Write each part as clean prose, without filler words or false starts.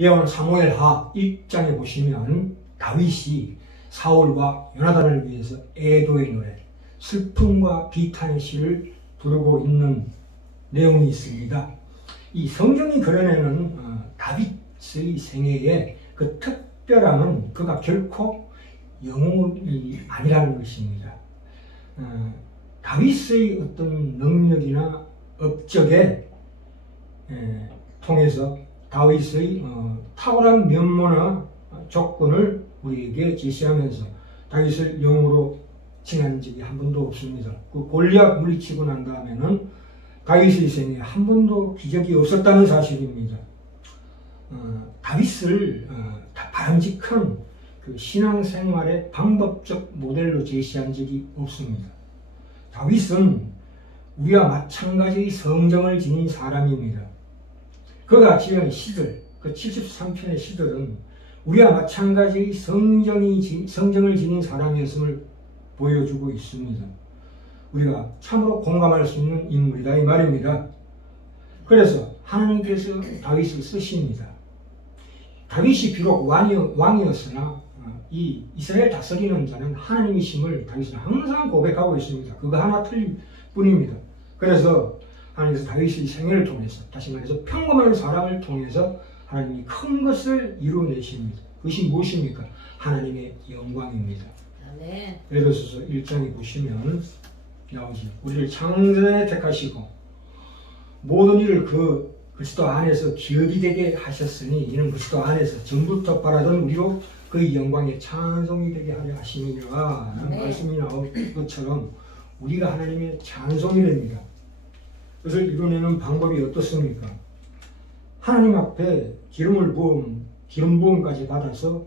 예, 오늘 사무엘하 1장에 보시면 다윗이 사울과 요나단을 위해서 애도의 노래, 슬픔과 비탄의 시를 부르고 있는 내용이 있습니다. 이 성경이 그려내는 다윗의 생애의 그 특별함은 그가 결코 영웅이 아니라는 것입니다. 다윗의 어떤 능력이나 업적에 통해서 다윗의 탁월한 면모나 조건을 우리에게 제시하면서 다윗을 영웅으로 칭한 적이 한 번도 없습니다. 그 골리앗 물리치고 난 다음에는 다윗의 생에 한 번도 기적이 없었다는 사실입니다. 다윗을 바람직한 그 신앙생활의 방법적 모델로 제시한 적이 없습니다. 다윗은 우리와 마찬가지의 성정을 지닌 사람입니다. 그가 지은 시들, 그 73편의 시들은 우리와 마찬가지의 성정을 지닌 사람이었음을 보여주고 있습니다. 우리가 참으로 공감할 수 있는 인물이다 이 말입니다. 그래서 하나님께서 다윗을 쓰십니다. 다윗이 비록 왕이었으나 이 이스라엘 다스리는 자는 하나님이심을 다윗은 항상 고백하고 있습니다. 그거 하나 틀릴 뿐입니다. 그래서 하나님께서 다윗의 생애를 통해서, 다시 말해서 평범한 사람을 통해서 하나님이 큰 것을 이루어내십니다. 그것이 무엇입니까? 하나님의 영광입니다. 아멘. 에베소서 1장에 보시면 나오죠. 우리를 창전에 택하시고 모든 일을 그 그리스도 안에서 기업이 되게 하셨으니 이는 그리스도 안에서 전부터 바라던 우리로 그의 영광에 찬송이 되게 하려 하심이라 라는 말씀이 나온 것처럼 우리가 하나님의 찬송이 됩니다. 그것을 이루어내는 방법이 어떻습니까? 하나님 앞에 기름 부음까지 받아서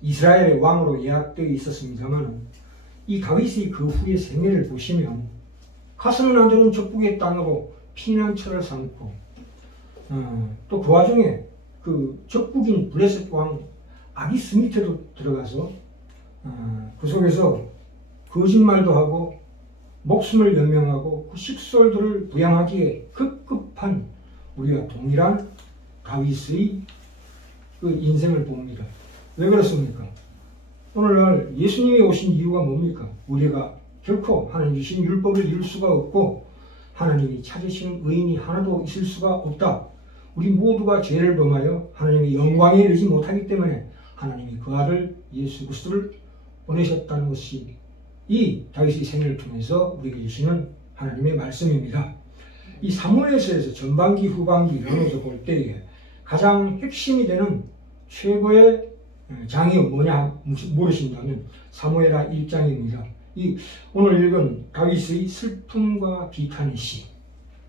이스라엘의 왕으로 예약되어 있었습니다만 이 다윗의 그 후의 생애를 보시면 가서는 안 되는 적국의 땅으로 피난처를 삼고 또 그 와중에 그 적국인 블레셋 왕 아기스 밑에도 들어가서 그 속에서 거짓말도 하고 목숨을 연명하고 그 식솔들을 부양하기에 급급한 우리와 동일한 다윗의 그 인생을 봅니다. 왜 그렇습니까? 오늘날 예수님이 오신 이유가 뭡니까? 우리가 결코 하나님 주신 율법을 이룰 수가 없고 하나님이 찾으시는 의인이 하나도 있을 수가 없다. 우리 모두가 죄를 범하여 하나님의 영광에 이르지 못하기 때문에 하나님이 그 아들 예수 그리스도를 보내셨다는 것이 이 다윗의 생애를 통해서 우리에게 주시는 하나님의 말씀입니다. 이 사무엘서에서 전반기 후반기 나눠서 볼 때에 가장 핵심이 되는 최고의 장이 뭐냐 물으신다면 사무엘하 1장입니다. 이 오늘 읽은 다윗의 슬픔과 비탄의 시,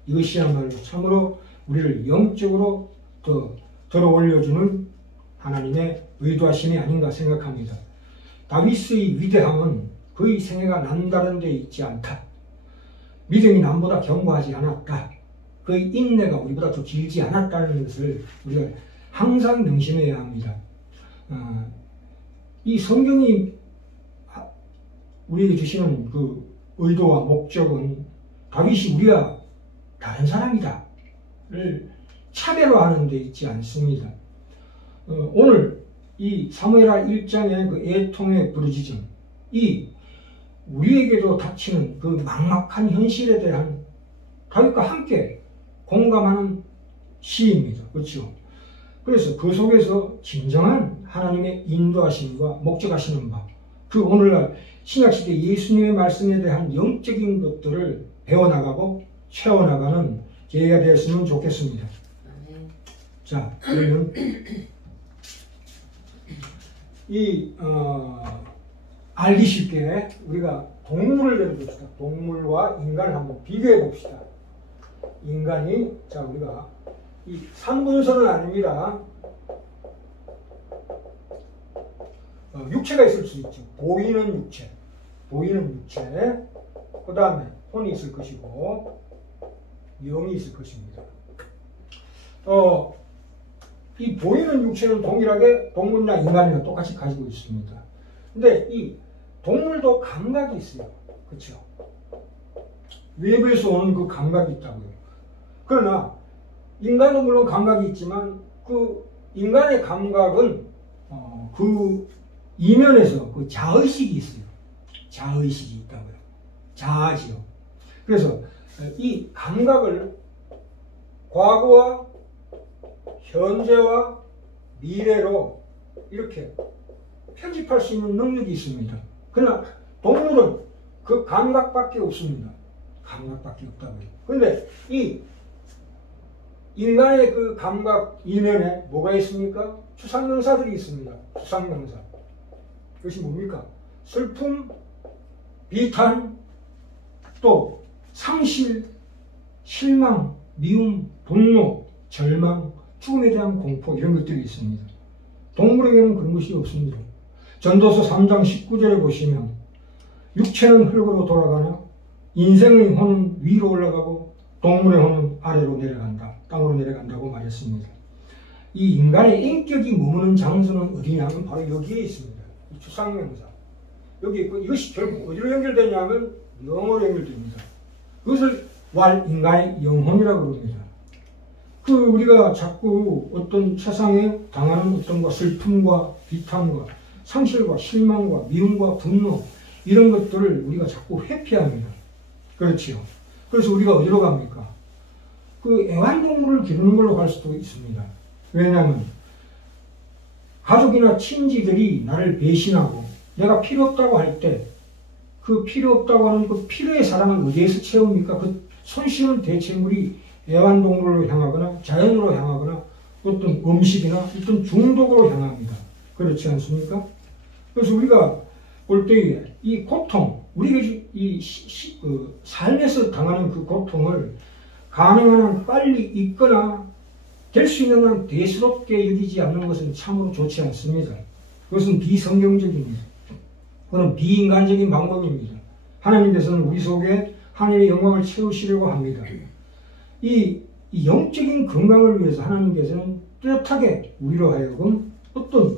이것이야말로 참으로 우리를 영적으로 더 들어올려주는 하나님의 의도하심이 아닌가 생각합니다. 다윗의 위대함은 그의 생애가 남다른 데 있지 않다. 믿음이 남보다 견고하지 않았다. 그의 인내가 우리보다 더 길지 않았다는 것을 우리가 항상 명심해야 합니다. 이 성경이 우리에게 주시는 그 의도와 목적은 다윗이 우리와 다른 사람이다를 차별화하는 데 있지 않습니다. 오늘 이 사무엘하 1장의 그 애통의 부르짖음, 이 우리에게도 닥치는 그 막막한 현실에 대한 다윗과 함께 공감하는 시입니다. 그렇죠? 그래서 그 속에서 진정한 하나님의 인도하심과 목적하시는 바, 그 오늘날 신약시대 예수님의 말씀에 대한 영적인 것들을 배워나가고 채워나가는 기회가 되었으면 좋겠습니다. 자, 그러면 알기 쉽게 우리가 동물을 예를 봅시다. 동물과 인간을 한번 비교해 봅시다. 인간이, 자, 우리가 이 3분선은 아닙니다. 육체가 있을 수 있죠. 보이는 육체, 그 다음에 혼이 있을 것이고 영이 있을 것입니다. 이 보이는 육체는 동일하게 동물이나 인간이나 똑같이 가지고 있습니다. 근데 이 동물도 감각이 있어요. 그렇죠? 외부에서 오는 그 감각이 있다고요. 그러나 인간은 물론 감각이 있지만 그 인간의 감각은 그 이면에서 그 자의식이 있어요. 자의식이 있다고요. 자아지요. 그래서 이 감각을 과거와 현재와 미래로 이렇게 편집할 수 있는 능력이 있습니다. 그러나 동물은 그 감각밖에 없습니다. 감각밖에 없다고요. 그런데 이 인간의 그 감각 이면에 뭐가 있습니까? 추상명사들이 있습니다. 추상명사. 그것이 뭡니까? 슬픔, 비탄, 또 상실, 실망, 미움, 분노, 절망, 죽음에 대한 공포 이런 것들이 있습니다. 동물에게는 그런 것이 없습니다. 전도서 3장 19절에 보시면 육체는 흙으로 돌아가나 인생의 혼은 위로 올라가고 동물의 혼은 아래로 내려간다. 땅으로 내려간다고 말했습니다. 이 인간의 인격이 머무는 장소는 어디냐면 바로 여기에 있습니다. 이 추상명사. 여기 있고 이것이 결국 어디로 연결되냐면 영어로 연결됩니다. 그것을 인간의 영혼이라고 부릅니다. 우리가 자꾸 어떤 세상에 당하는 어떤 슬픔과 비탄과 상실과 실망과 미움과 분노 이런 것들을 우리가 자꾸 회피합니다. 그렇지요. 그래서 우리가 어디로 갑니까? 그 애완동물을 기르는 걸로 갈 수도 있습니다. 왜냐하면 가족이나 친지들이 나를 배신하고 내가 필요 없다고 할 때 그 필요 없다고 하는 그 필요의 사랑을 어디에서 채웁니까? 그 손쉬운 대체물이 애완동물로 향하거나 자연으로 향하거나 어떤 음식이나 어떤 중독으로 향합니다. 그렇지 않습니까? 그래서 우리가 볼 때 이 고통, 우리가 삶에서 당하는 그 고통을 가능한 한 빨리 잊거나 될 수 있는 한 대수롭게 여기지 않는 것은 참으로 좋지 않습니다. 그것은 비성경적입니다. 그건 비인간적인 방법입니다. 하나님께서는 우리 속에 하나님의 영광을 채우시려고 합니다. 이 영적인 건강을 위해서 하나님께서는 뚜렷하게 우리로 하여금 어떤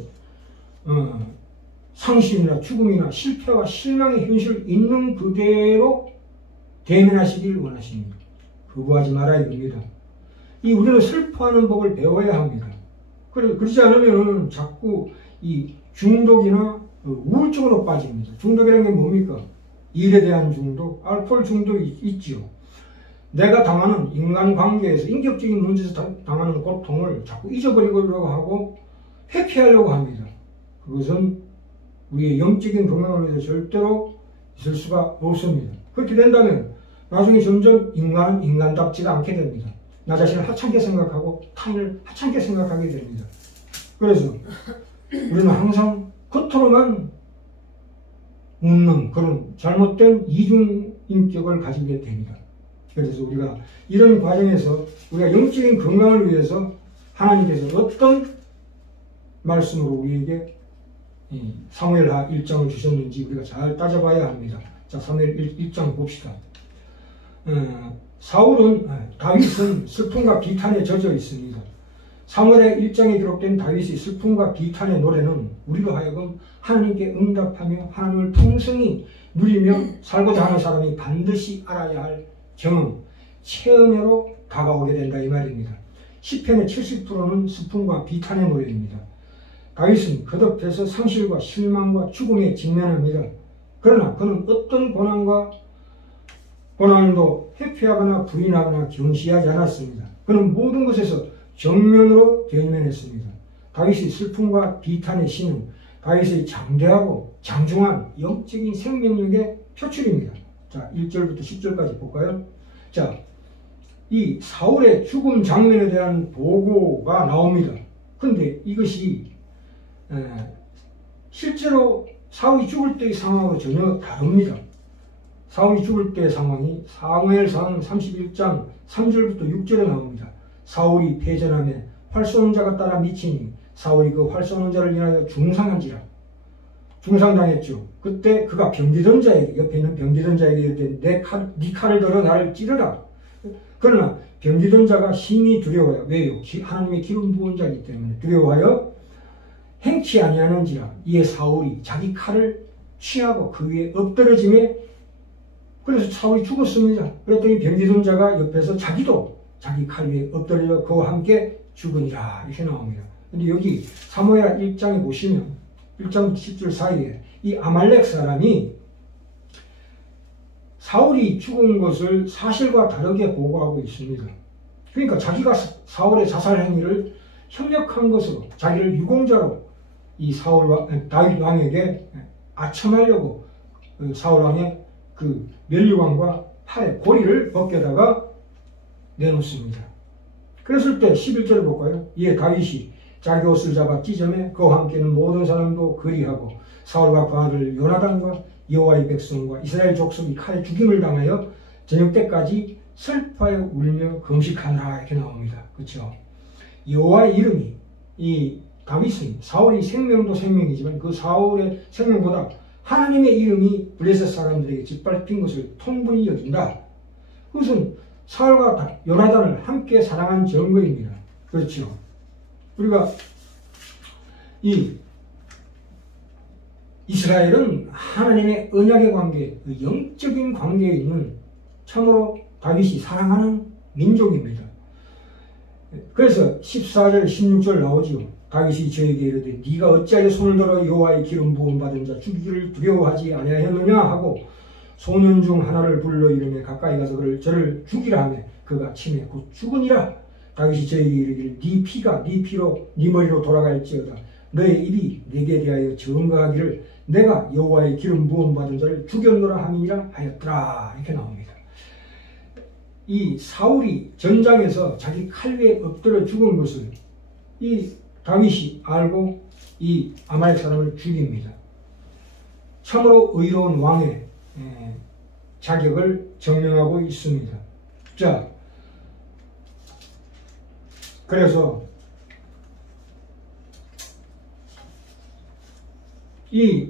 상실이나 죽음이나 실패와 실망의 현실을 있는 그대로 대면하시기를 원하십니다. 거부하지 말아야 됩니다. 우리는 슬퍼하는 법을 배워야 합니다. 그러지 않으면 자꾸 이 중독이나 우울증으로 빠집니다. 중독이라는 게 뭡니까? 일에 대한 중독, 알코올 중독이 있지요. 내가 당하는 인간관계에서 인격적인 문제에서 당하는 고통을 자꾸 잊어버리려고 하고 회피하려고 합니다. 그것은 우리의 영적인 건강을 위해서 절대로 있을 수가 없습니다. 그렇게 된다면 나중에 점점 인간답지가 않게 됩니다. 나 자신을 하찮게 생각하고 타인을 하찮게 생각하게 됩니다. 그래서 우리는 항상 겉으로만 웃는 그런 잘못된 이중인격을 가지게 됩니다. 그래서 우리가 이런 과정에서 우리가 영적인 건강을 위해서 하나님께서 어떤 말씀으로 우리에게 사무엘하 1장을 주셨는지 우리가 잘 따져봐야 합니다. 자, 사무엘 1장 봅시다. 다윗은 슬픔과 비탄에 젖어 있습니다. 사무엘하 1장에 기록된 다윗의 슬픔과 비탄의 노래는 우리로 하여금 하나님께 응답하며 하나님을 풍성히 누리며 살고자 하는 사람이 반드시 알아야 할 경험, 체험으로 다가오게 된다 이 말입니다. 시편의 70%는 슬픔과 비탄의 노래입니다. 다윗은 거듭해서 상실과 실망과 죽음에 직면합니다. 그러나 그는 어떤 고난도 회피하거나 부인하거나 경시하지 않았습니다. 그는 모든 것에서 정면으로 대면했습니다. 다윗의 슬픔과 비탄의 시는 다윗의 장대하고 장중한 영적인 생명력의 표출입니다. 자, 1절부터 10절까지 볼까요? 자, 이 사울의 죽음 장면에 대한 보고가 나옵니다. 그런데 이것이 실제로 사울이 죽을 때의 상황하고 전혀 다릅니다. 사울이 죽을 때의 상황이 사무엘상 31장 3절부터 6절에 나옵니다. 사울이 패전함에 활 쏘는 자가 따라 미치니 사울이 그 활 쏘는 자를 인하여 중상한지라. 중상당했죠. 그때 그가 병기던 자에게, 옆에 있는 병기던 자에게 이르되 네 칼을 들어 나를 찌르라. 그러나 병기던 자가 심히 두려워요. 왜요? 하나님의 기름 부은 자이기 때문에 두려워하여 행치 아니하는지라. 이에 사울이 자기 칼을 취하고 그 위에 엎드러짐에 그래서 사울이 죽었습니다. 그랬더니 병기던 자가 옆에서 자기도 자기 칼 위에 엎드려 그와 함께 죽으니라 이렇게 나옵니다. 근데 여기 사무엘 1장에 보시면 1장부터 10절 사이에 이 아말렉 사람이 사울이 죽은 것을 사실과 다르게 보고하고 있습니다. 그러니까 자기가 사울의 자살 행위를 협력한 것으로 자기를 유공자로 이 다윗 왕에게 아첨하려고 사울 왕의 그 면류관과 팔에 고리를 벗겨다가 내놓습니다. 그랬을 때 11절을 볼까요? 이에 다윗이 자기 옷을 잡아 찢어매 그와 함께는 모든 사람도 그리하고 사울과 그 아들 요나단과 여호와의 백성과 이스라엘 족속이 칼에 죽임을 당하여 저녁 때까지 슬퍼하여 울며 금식하느라 이렇게 나옵니다. 그렇죠? 여호와의 이름이 이 다윗은 사울이 생명도 생명이지만 그 사울의 생명보다 하나님의 이름이 블레셋 사람들에게 짓밟힌 것을 통분히 여긴다. 그것은 사울과 요나단을 함께 사랑한 증거입니다. 그렇죠? 우리가 이 이스라엘은 하나님의 언약의 관계, 그 영적인 관계에 있는 참으로 다윗이 사랑하는 민족입니다. 그래서 14절, 16절 나오지요. 다윗이 저에게 이르되 네가 어찌하여 손을 들어 여호와의 기름 부음 받은 자 죽이기를 두려워하지 아니하였느냐 하고 소년 중 하나를 불러 이르매 가까이 가서 저를 죽이라 하매 그가 치매 곧 죽으니라. 다윗이 저에게 이르기를 네 피가 네 피로 네 머리로 돌아갈지어다. 너의 입이 내게 대하여 증거하기를 내가 여호와의 기름 부음 받은 자를 죽였노라 함이니라 하였더라. 이렇게 나옵니다. 이 사울이 전장에서 자기 칼 위에 엎드려 죽은 것을 이 다윗이 알고 이 아말렉 사람을 죽입니다. 참으로 의로운 왕의 자격을 증명하고 있습니다. 자, 그래서 이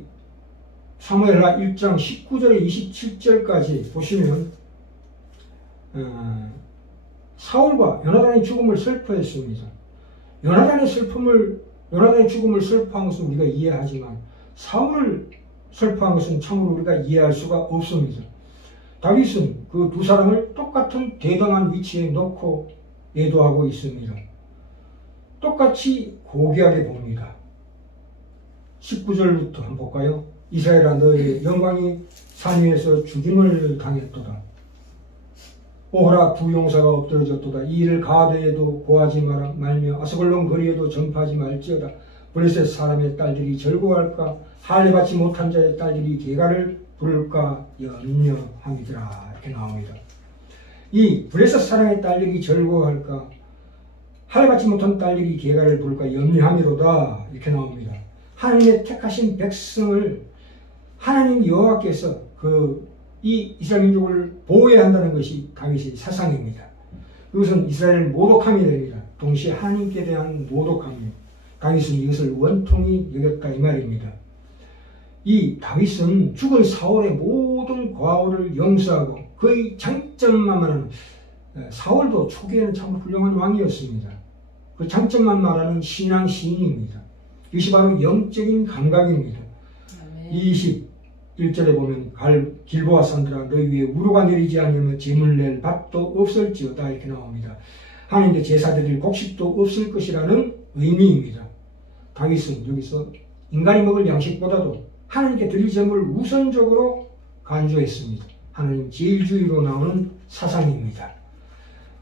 사무엘하 1장 19절에 27절까지 보시면 사울과 요나단의 죽음을 슬퍼했습니다. 요나단의 죽음을 슬퍼한 것은 우리가 이해하지만 사울을 슬퍼한 것은 참으로 우리가 이해할 수가 없습니다. 다윗은 그 두 사람을 똑같은 대등한 위치에 놓고 애도하고 있습니다. 똑같이 고귀하게 봅니다. 19절부터 한번 볼까요? 이스라엘아 너의 영광이 산 위에서 죽임을 당했도다. 오호라 두 용사가 엎드러졌도다. 이 일을 가드에도 고하지 말며 아스글론 거리에도 전파하지 말지어다. 블레셋 사람의 딸들이 절고할까 할례 받지 못한 자의 딸들이 계가를 부를까 염려함이더라. 이렇게 나옵니다. 이 블레셋 사람의 딸들이 절고할까 할례 받지 못한 딸들이 계가를 부를까 염려함이로다. 이렇게 나옵니다. 하나님의 택하신 백성을 하나님 여호와께서 이 이스라엘 민족을 보호해야 한다는 것이 다윗의 사상입니다. 이것은 이스라엘 모독함이 됩니다. 동시에 하나님께 대한 모독함입니다. 다윗은 이것을 원통이 여겼다 이 말입니다. 이 다윗은 죽은 사울의 모든 과오를 용서하고 그의 장점만 말하는 사울도 초기에는 참 훌륭한 왕이었습니다. 그 장점만 말하는 신앙 시인입니다. 이것이 바로 영적인 감각입니다. 21절에 보면 길보아 산들아 너희 위에 우로가 내리지 않으면 재물 낼 밭도 없을지어다 이렇게 나옵니다. 하나님께 제사 드릴 곡식도 없을 것이라는 의미입니다. 다윗은 여기서 인간이 먹을 양식보다도 하나님께 드릴 제물을 우선적으로 간주했습니다. 하나님 제일주의로 나오는 사상입니다.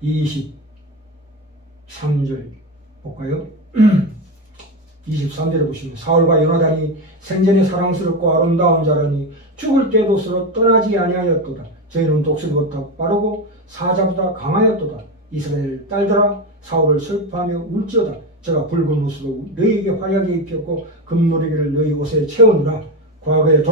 23절 볼까요? 23절에 보시면 사울과 요나단이 생전에 사랑스럽고 아름다운 자라니 죽을 때도 서로 떠나지 아니하였도다. 저희는 독수리보다 빠르고 사자보다 강하였도다. 이스라엘 딸들아 사울을 슬퍼하며 울지어다. 저가 붉은 옷으로 너희에게 화려하게 입혔고 금노리개를 너희 옷에 채우느라. 과거에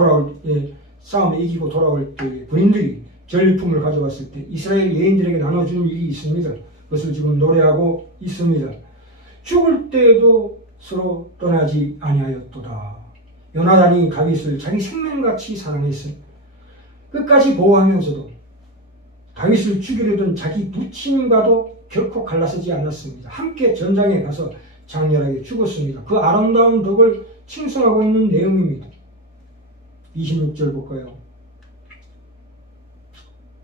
싸움에 이기고 돌아올 때 군인들이 전리품을 가져왔을 때 이스라엘 여인들에게 나눠주는 일이 있습니다. 그것을 지금 노래하고 있습니다. 죽을 때도 서로 떠나지 아니하였도다. 요나단이 다윗을 자기 생명같이 사랑했으니 끝까지 보호하면서도 다윗을 죽이려던 자기 부친과도 결코 갈라서지 않았습니다. 함께 전장에 가서 장렬하게 죽었습니다. 그 아름다운 덕을 칭송하고 있는 내용입니다. 26절 볼까요?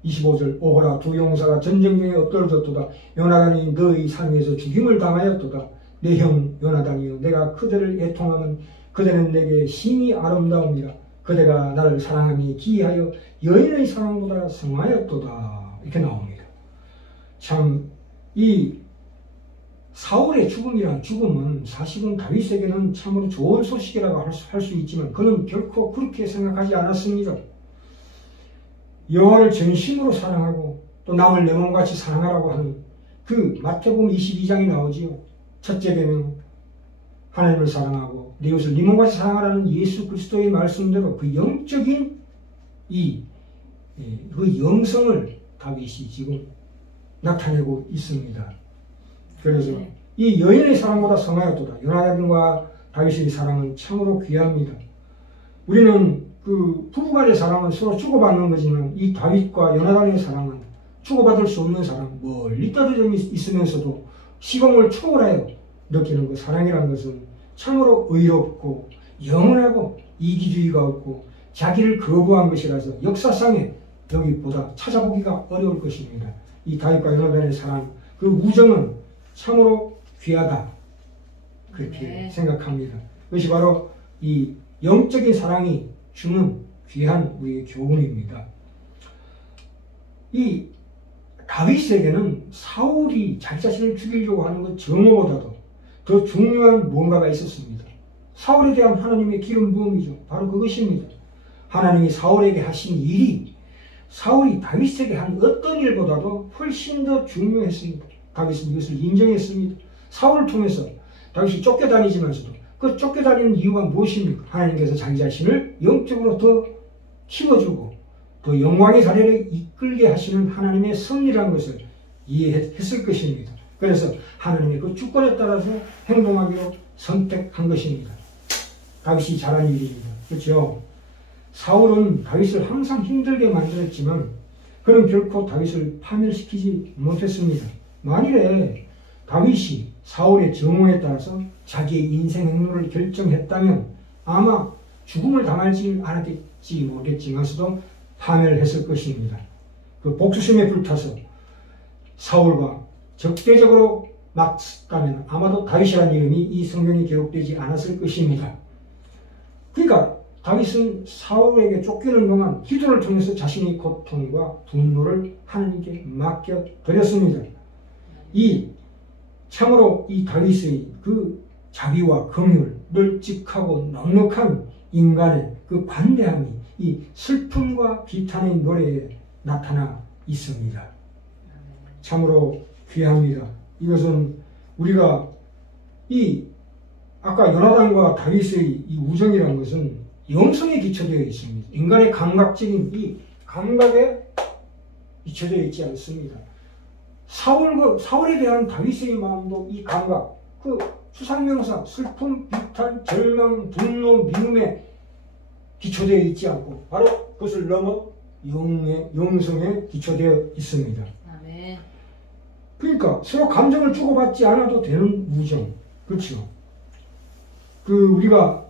25절 오호라 두 용사가 전쟁 중에 엎드러졌도다. 요나단이 너의 산 위에서 죽임을 당하였도다. 내 형 요나단이여 내가 그대를 애통하면 그대는 내게 심히 아름다움이라 그대가 나를 사랑하니 기이하여 여인의 사랑보다 성하였도다. 이렇게 나옵니다. 참 이 사울의 죽음이란 죽음은 사실은 다윗에게는 참으로 좋은 소식이라고 할 수 있지만 그는 결코 그렇게 생각하지 않았습니다. 여호와를 전심으로 사랑하고 또 남을 내 몸같이 사랑하라고 하는 그 마태복음 22장이 나오지요. 첫째 계명 하나님을 사랑하고 네 이웃을 네 몸같이 사랑하라는 예수 그리스도의 말씀대로 그 영적인 그 영성을 다윗이 지금 나타내고 있습니다. 그래서 이 여인의 사랑보다 성하였도다. 요나단과 다윗의 사랑은 참으로 귀합니다. 우리는 그 부부간의 사랑은 서로 주고받는 거지만 이 다윗과 요나단의 사랑은 주고받을 수 없는 사랑, 멀리 떨어져 있으면서도 시공을 초월하여 느끼는 그 사랑이라는 것은 참으로 의롭고 영원하고 이기주의가 없고 자기를 거부한 것이라서 역사상에 여기보다 찾아보기가 어려울 것입니다. 이 다윗과 요나단의 사랑, 그 우정은 참으로 귀하다. 그렇게 생각합니다. 그것이 바로 이 영적인 사랑이 주는 귀한 우리의 교훈입니다. 이 다윗에게는 사울이 자기 자신을 죽이려고 하는 것 정오보다도 더 중요한 무언가가 있었습니다. 사울에 대한 하나님의 기름 부음이죠. 바로 그것입니다. 하나님이 사울에게 하신 일이 사울이 다윗에게 한 어떤 일보다도 훨씬 더 중요했습니다. 다윗은 이것을 인정했습니다. 사울을 통해서 다윗이 쫓겨다니지만서도 그 쫓겨다니는 이유가 무엇입니까? 하나님께서 자기 자신을 영적으로 더 키워주고 더 영광의 자리를 이끌게 하시는 하나님의 섭리라는 것을 이해했을 것입니다. 그래서 하나님의 그 주권에 따라서 행동하기로 선택한 것입니다. 다윗이 잘한 일입니다. 그렇죠? 사울은 다윗을 항상 힘들게 만들었지만 그는 결코 다윗을 파멸시키지 못했습니다. 만일에 다윗이 사울의 정오에 따라서 자기의 인생 행로를 결정했다면 아마 죽음을 당할지 않았을지 모르겠지만서도 파멸했을 것입니다. 그 복수심에 불타서 사울과 적대적으로 맞다면 아마도 다윗이라는 이름이 이 성경에 기록되지 않았을 것입니다. 그러니까 다윗은 사울에게 쫓기는 동안 기도를 통해서 자신의 고통과 분노를 하나님께 맡겨드렸습니다. 참으로 이 다윗의 그 자비와 긍휼, 널찍하고 넉넉한 인간의 그 관대함이 이 슬픔과 비탄의 노래에 나타나 있습니다. 참으로 귀합니다. 이것은 우리가 아까 요나단과 다윗의 이 우정이라는 것은 영성에 기초되어 있습니다. 인간의 감각적인 이 감각에 기초되어 있지 않습니다. 사울에 대한 다윗의 마음도 이 감각, 그 추상명사, 슬픔, 비탄, 절망, 분노, 미움에 기초되어 있지 않고 바로 그것을 넘어 영성에 기초되어 있습니다. 아멘. 그러니까 서로 감정을 주고받지 않아도 되는 우정, 그렇죠? 우리가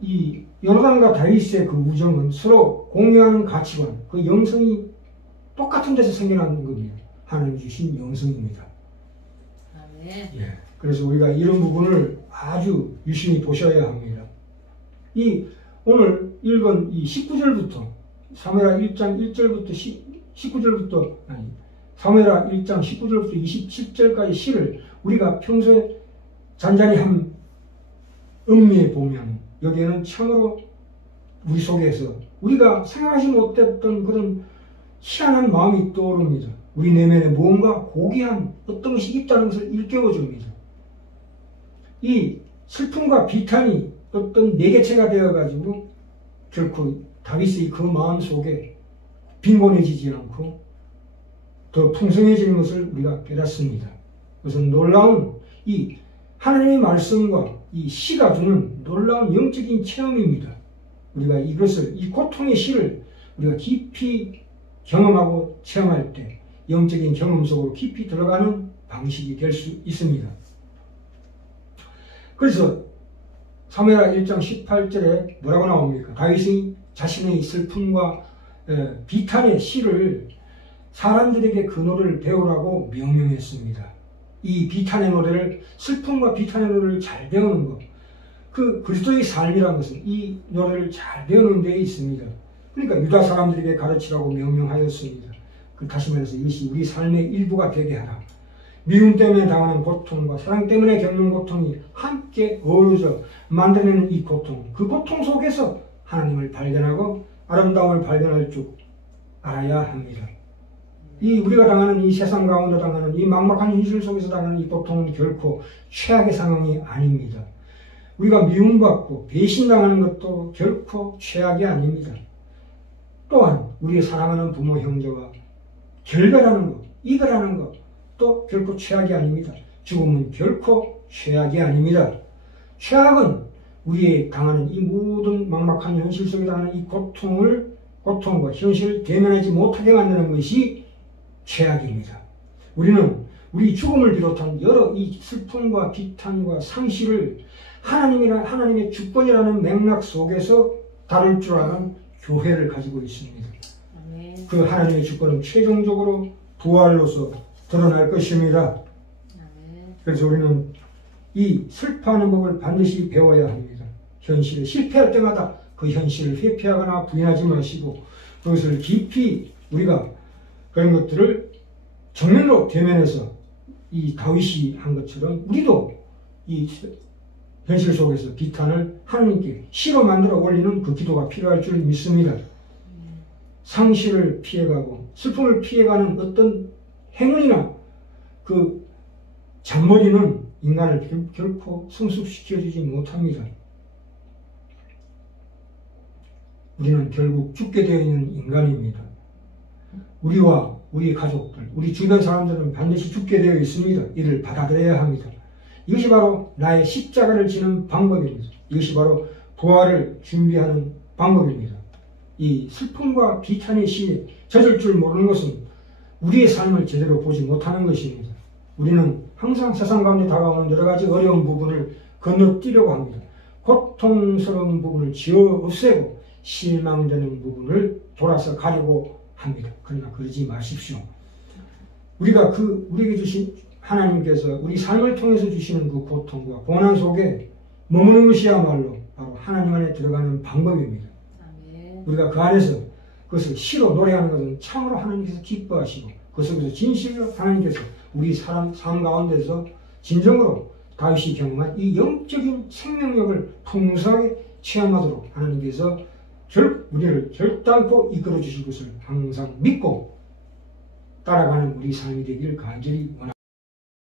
이 요나단과 다윗의 그 우정은 서로 공유하는 가치관, 그 영성이 똑같은 데서 생겨나는 겁니다. 하나님 주신 영성입니다. 아멘. 그래서 우리가 이런 부분을 아주 유심히 보셔야 합니다. 오늘 읽은 이 19절부터 사무엘하 1장 1절부터 19절부터 사무엘하 1장 19절부터 27절까지 시를 우리가 평소에 잔잔히 한 음미해 보면 여기에는 참으로 우리 속에서 우리가 생각하지 못했던 그런 희한한 마음이 떠오릅니다. 우리 내면에 무언가 고귀한 어떤 것이 있다는 것을 일깨워줍니다. 이 슬픔과 비탄이 어떤 내개체가 되어가지고 결코 다윗의 그 마음 속에 빈곤해지지 않고 더 풍성해지는 것을 우리가 깨닫습니다. 그것은 놀라운 이 하나님의 말씀과 이 시가 주는 놀라운 영적인 체험입니다. 우리가 이 고통의 시를 우리가 깊이 경험하고 체험할 때 영적인 경험 속으로 깊이 들어가는 방식이 될 수 있습니다. 그래서 사무엘하 1장 18절에 뭐라고 나옵니까? 다윗이 자신의 슬픔과 비탄의 시를 사람들에게 그 노래를 배우라고 명령했습니다. 이 비탄의 노래를, 슬픔과 비탄의 노래를 잘 배우는 것, 그 그리스도의 삶이라는 것은 이 노래를 잘 배우는 데에 있습니다. 그러니까 유다 사람들에게 가르치라고 명령하였습니다. 다시 말해서 이것이 우리 삶의 일부가 되게 하라. 미움 때문에 당하는 고통과 사랑 때문에 겪는 고통이 함께 어우러져 만들어내는 이 고통, 그 고통 속에서 하나님을 발견하고 아름다움을 발견할 줄 알아야 합니다. 이 우리가 당하는 이 세상 가운데 당하는 이 막막한 현실 속에서 당하는 이 고통은 결코 최악의 상황이 아닙니다. 우리가 미움받고 배신당하는 것도 결코 최악이 아닙니다. 또한 우리의 사랑하는 부모 형제와 결별하는 것, 이별하는 것 또 결코 최악이 아닙니다. 죽음은 결코 최악이 아닙니다. 최악은 우리의 당하는 이 모든 막막한 현실 속에 당하는 이 고통과 현실을 대면하지 못하게 만드는 것이 최악입니다. 우리는 우리 죽음을 비롯한 여러 이 슬픔과 비탄과 상실을 하나님의 주권이라는 맥락 속에서 다룰 줄 아는 교회를 가지고 있습니다. 아멘. 그 하나님의 주권은 최종적으로 부활로서 드러날 것입니다. 아멘. 그래서 우리는 이 슬퍼하는 법을 반드시 배워야 합니다. 현실에 실패할 때마다 그 현실을 회피하거나 부인하지 마시고 그것을 깊이 우리가 그런 것들을 정면으로 대면해서 이 다윗이 한 것처럼 우리도 이 현실 속에서 비탄을 하나님께 시로 만들어 올리는 그 기도가 필요할 줄 믿습니다. 상실을 피해가고 슬픔을 피해가는 어떤 행운이나 그 잔머리는 인간을 결코 성숙시켜주지 못합니다. 우리는 결국 죽게 되어 있는 인간입니다. 우리와 우리 가족들, 우리 주변 사람들은 반드시 죽게 되어 있습니다. 이를 받아들여야 합니다. 이것이 바로 나의 십자가를 지는 방법입니다. 이것이 바로 부활을 준비하는 방법입니다. 이 슬픔과 비탄의 시에 젖을 줄 모르는 것은 우리의 삶을 제대로 보지 못하는 것입니다. 우리는 항상 세상 가운데 다가오는 여러 가지 어려운 부분을 건너뛰려고 합니다. 고통스러운 부분을 지어 없애고 실망되는 부분을 돌아서 가려고 합니다. 그러나 그러지 마십시오. 우리에게 주신 하나님께서 우리 삶을 통해서 주시는 그 고통과 고난 속에 머무는 것이야말로 바로 하나님 안에 들어가는 방법입니다. 아멘. 우리가 그 안에서 그것을 시로 노래하는 것은 참으로 하나님께서 기뻐하시고 그 속에서 진실로 하나님께서 우리 삶 가운데서 진정으로 다윗이 경험한 이 영적인 생명력을 풍성하게 체험하도록 하나님께서 우리를 결단코 이끌어 주실 것을 항상 믿고 따라가는 우리 삶이 되길 간절히 원합니다.